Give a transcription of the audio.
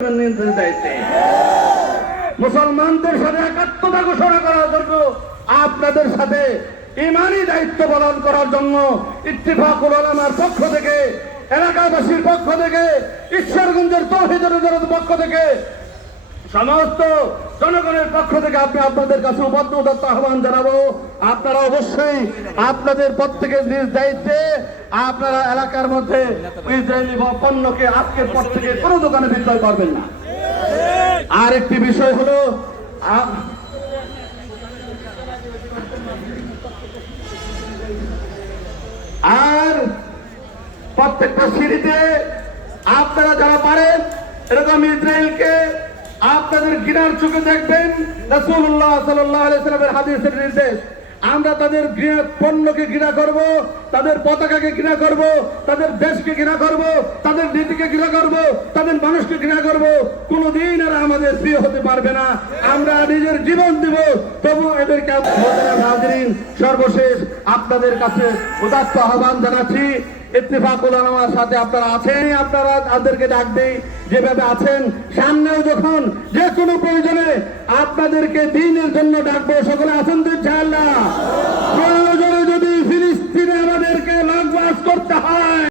নিয়ন্ত্রণের দায়িত্বে মুসলমানদের সাথে একাত্মতা ঘোষণা করার জন্য আপনাদের সাথে ইমানি দায়িত্ব পালন করার জন্য ইত্তেফাকুল উলামার পক্ষ থেকে, এলাকাবাসীর পক্ষ থেকে, ঈশ্বরগঞ্জের তৌহিদের পক্ষ থেকে, সমস্ত জনগণের পক্ষ থেকে আমি আপনাদের কাছে উদাত্ত আহ্বান জানাবো। আপনারা অবশ্যই আপনাদের প্রত্যেকের নিজ দায়িত্বে আপনারা এলাকার মধ্যে ইসরায়েলি পণ্যকে আজকের পর থেকে কোনো দোকানে বিক্রয় করবেন না। আর একটি বিষয় হলো আর প্রত্যেকটা সিঁড়িতে আপনারা যারা পারেন এরকম ইসরায়েলকে আপনাদের ঘৃণার চোখে দেখবেন। রাসূলুল্লাহ সাল্লাল্লাহু আলাইহি ওয়াসাল্লামের হাদিসের নির্দেশ, আমরা তাদের পণ্যকে ঘৃণা করব, তাদের পতাকাকে ঘৃণা করব, তাদের দেশকে ঘৃণা করব, তাদের নীতিকে ঘৃণা করব, তাদের মানুষকে ঘৃণা করব। কোনদিন আর আমাদের প্রিয় হতে পারবে না। আমরা নিজের জীবন দিব, তবু এদেরকে হাজিরিন, সর্বশেষ আপনাদের কাছে উদাত্ত আহ্বান জানাচ্ছি, ইত্তেফাকুল উলামার সাথে আপনারা আছেন, আপনারা তাদেরকে ডাক দেই যেভাবে আছেন, সামনেও যখন যে কোনো প্রয়োজনে আপনাদেরকে দ্বীনের জন্য ডাকবো। সকলে আছেন তো ইনশাআল্লাহ? প্রয়োজনে যদি ফিলিস্তিনে আমাদেরকে লংমার্চ করতে হয়